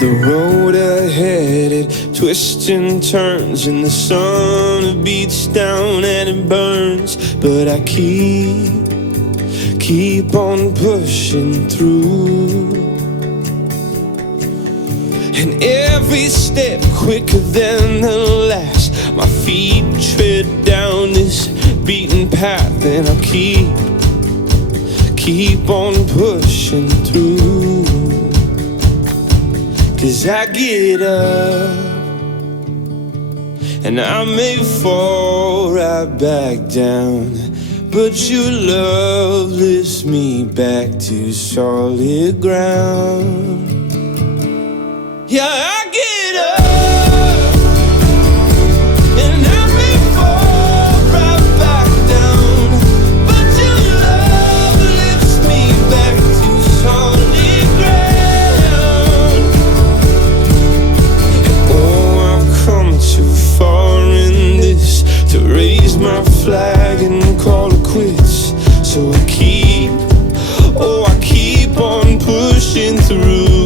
The road ahead, it twists and turns, and the sun beats down and it burns. But I keep on pushing through. And every step quicker than the last, my feet tread down this beaten path. And I'll keep on pushing through. 'Cause I get up and I may fall right back down, but your love lifts me back to solid ground. Yeah, I get up and I may fall right back down, but your love lifts me back to solid ground. Oh, I've come too far in this to raise my flag and call it quits. So I keep on pushing through.